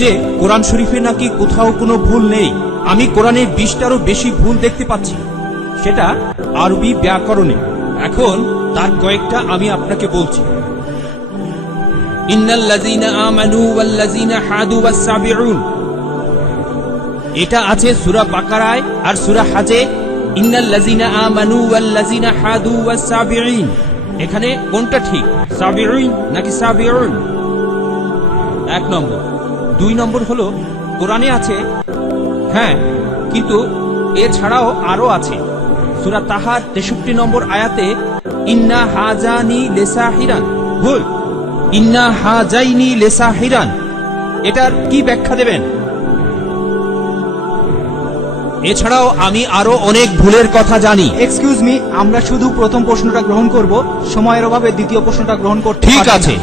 যে কোরআন শরীফে নাকি কোথাও কোনো ভুল নেই আমি কোরআনে বিশটারও বেশি ভুল দেখতে পাচ্ছি সেটা আরবি ব্যাকরণে এখন তার কয়েকটা আমি আপনাকে বলছি এটা আছে সুরা বাকারায় আর সুরা হাজে এখানে কোনটা ঠিক সাবিউন নাকি সাবিউন এক নম্বর দুই নম্বর হলো কোরআনে আছে হ্যাঁ কিন্তু এছাড়াও আরো আছে সুরা তাহার তেষট্টি নম্বর আয়াতে ইন্না হাজানি লেসা হিরান ভুল ইন্না হাজাইনি লেসা হিরান এটার কি ব্যাখ্যা দেবেন এছাড়াও আমি আরো অনেক ভুলের কথা জানি এক্সকিউজ মি আমরা শুধু প্রথম প্রশ্নটা গ্রহণ করব সময়ের অভাবে দ্বিতীয় প্রশ্নটা গ্রহণ করতে ঠিক আছে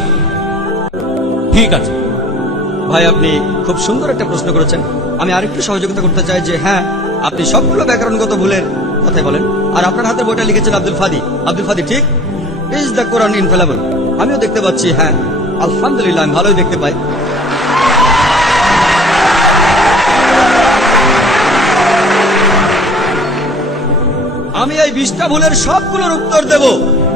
ঠিক আছে ভাই আপনি খুব সুন্দর একটা প্রশ্ন করেছেন আমি আরেকটু সহযোগিতা করতে চাই যে হ্যাঁ আপনি সবগুলো ব্যাকরণগত ভুলের কথাই বলেন আর আপনার হাতে বইটা লিখেছেন আব্দুল ফাদি আব্দুল ফাদি ঠিক ইজ দ্য কোরআন ইনফেলাবল আমিও দেখতে পাচ্ছি হ্যাঁ আলহামদুলিল্লাহ আমি ভালোই দেখতে পাই আমি এই বিশটা ভুলের সবগুলোর উত্তর দেব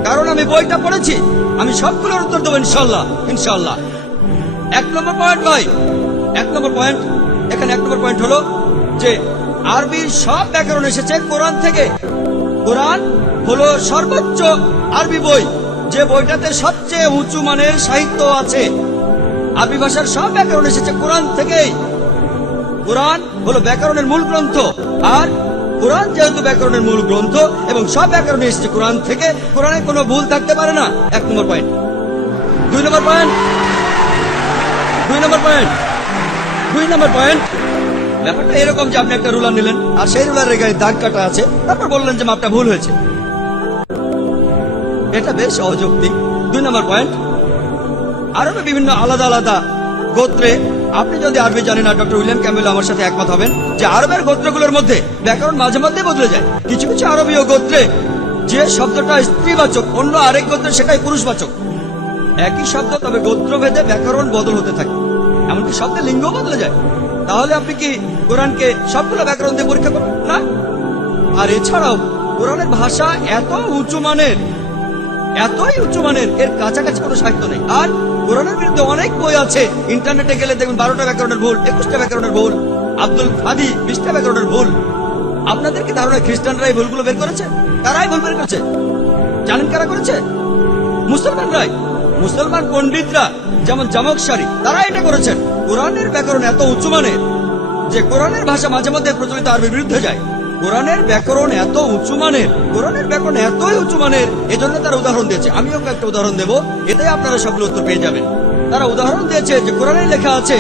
কারণ আমি বইটা পড়েছি আমি সবগুলোর উত্তর দেবো ইনশাল্লাহ ইনশাল্লাহ এক নম্বর পয়েন্ট নয় এক নম্বর পয়েন্ট এখানে এক নম্বর পয়েন্ট হলো যে আরবির সব ব্যাকরণ এসেছে কোরআন থেকে কোরআন হলো সর্বোচ্চ আরবি বই যে বইটাতে সবচেয়ে উঁচু মানের সাহিত্য আছে আরবি ভাষার সব ব্যাকরণ এসেছে কোরআন থেকেই কোরআন হলো ব্যাকরণের মূল গ্রন্থ আর কোরআন যেহেতু ব্যাকরণের মূল গ্রন্থ এবং সব ব্যাকরণ এসেছে কোরআন থেকে কোরআনে কোনো ভুল থাকতে পারে না এক নম্বর পয়েন্ট দুই নম্বর পয়েন্ট দুই নম্বর পয়েন্ট দুই নম্বর পয়েন্ট ব্যাপারটা এরকম যে আপনি একটা রুলার নিলেন আর সেই রুলারের গায়ে দাগ কাটা আছে তারপর বললেন যে মাপটা ভুল হয়েছে এটা বেশ অযৌক্তিক দুই নম্বর পয়েন্ট আরবে বিভিন্ন আলাদা আলাদা গোত্রে আপনি যদি আরবি জানেন না ডক্টর উইলিয়াম ক্যাম্বেল আমার সাথে একমত হবেন যে আরবের গোত্রগুলোর মধ্যে ব্যাকরণ মাঝে মাঝে বদলে যায় কিছু কিছু আরবীয় গোত্রে যে শব্দটা স্ত্রীবাচক অন্য আরেক গোত্রে সেটাই পুরুষবাচক একই শব্দ তবে গোত্রভেদে ব্যাকরণ বদল হতে থাকে এমনকি শব্দে লিঙ্গ বদলে যায় তাহলে আপনি কি কোরআনকে সবগুলো ব্যাকরণ দিয়ে পরীক্ষা করেন না আর এছাড়াও কোরআনের ভাষা এত উঁচু মানের এতই উঁচু মানের এর কাছাকাছি কোনো সাহিত্য নেই আর কোরআনের বিরুদ্ধে অনেক বই আছে ইন্টারনেটে গেলে দেখবেন বারোটা ব্যাকরণের ভুল একুশটা ব্যাকরণের ভুল আব্দুল ফাদি বিশটা ব্যাকরণের ভুল আপনাদেরকে ধারণা খ্রিস্টানরা এই ভুলগুলো বের করেছে তারাই ভুল বের করেছে জানেন কারা করেছে মুসলমানরাই মুসলমান পণ্ডিতরা যেমন জামক সারি তারা এটা করেছেন কোরআনের ব্যাকরণ এত উঁচু মানের যে কোরআনের ভাষা মাঝে মধ্যে প্রচলিত আরবির বিরুদ্ধে যায় কোরআনের ব্যাকরণ এত উঁচু মানের কোরআনের ব্যাকরণ এতই উঁচু মানের এজন্য তারা উদাহরণ দিয়েছে আমিও একটা উদাহরণ দেবো এতে আপনারা সব উত্তর পেয়ে যাবেন তারা উদাহরণ দিয়েছে যে কোরআনে লেখা আছে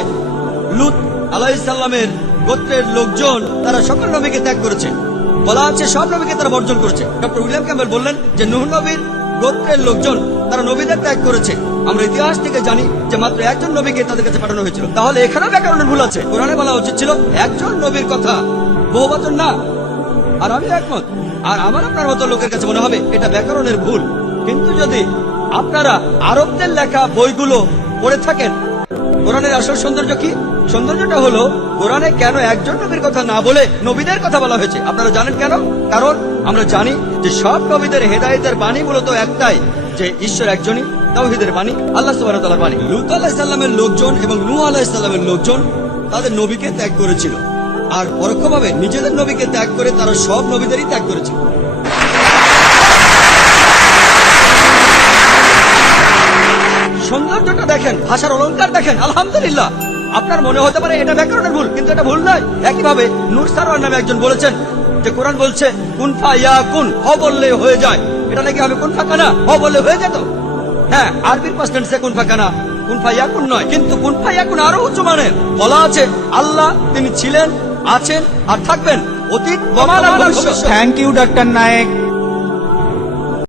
লুত আলাহিসাল্লামের গোত্রের লোকজন তারা সকল নবীকে ত্যাগ করেছে বলা আছে সব নবীকে তারা বর্জন করেছে ডক্টর উইলিয়াম ক্যাম্বেল বললেন যে নুহ নবীর গোত্রের লোকজন তারা নবীদের ত্যাগ করেছে আমরা ইতিহাস থেকে জানি যে মাত্র একজন নবীকে তাদের কাছে পাঠানো হয়েছিল তাহলে এখানে ব্যাকরণের ভুল আছে কোরআনে বলা উচিত ছিল একজন নবীর কথা বহু বছর না আর আমি একমত আর আমার আপনার মতো লোকের কাছে মনে হবে এটা ব্যাকরণের ভুল কিন্তু যদি আপনারা আরবদের লেখা বইগুলো পড়ে থাকেন কোরআনের আসল সৌন্দর্য কি সৌন্দর্যটা হলো কোরআনে কেন একজন নবীর কথা না বলে নবীদের কথা বলা হয়েছে আপনারা জানেন কেন কারণ আমরা জানি যে সব নবীদের হেদায়তের বাণী মূলত একটাই যে ঈশ্বর একজনই তাওহিদের বাণী আল্লাহ সুবাহ তালার বাণী লুত আল্লাহ লোকজন এবং নু আল্লাহ লোকজন তাদের নবীকে ত্যাগ করেছিল আর পরোক্ষভাবে নিজেদের নবীকে ত্যাগ করে তারা সব নবীদেরই ত্যাগ করেছিল সৌন্দর্যটা দেখেন ভাষার অলঙ্কার দেখেন আলহামদুলিল্লাহ আপনার মনে হতে পারে এটা ব্যাকরণের ভুল কিন্তু এটা ভুল নয় একইভাবে নূর সারওয়ার নামে একজন বলেছেন যে কোরআন বলছে কুন ফাইয়া কুন হ বললে হয়ে যায় এটা নাকি হবে কোন না ও বলে হয়ে যেত হ্যাঁ আরবির পাঁচ টেন্সে কোন ফাঁকানা কোন নয় কিন্তু কোন এখন আরো উচ্চ মানের বলা আছে আল্লাহ তিনি ছিলেন আছেন আর থাকবেন অতীত থ্যাংক ইউ ডাক্তার নায়েক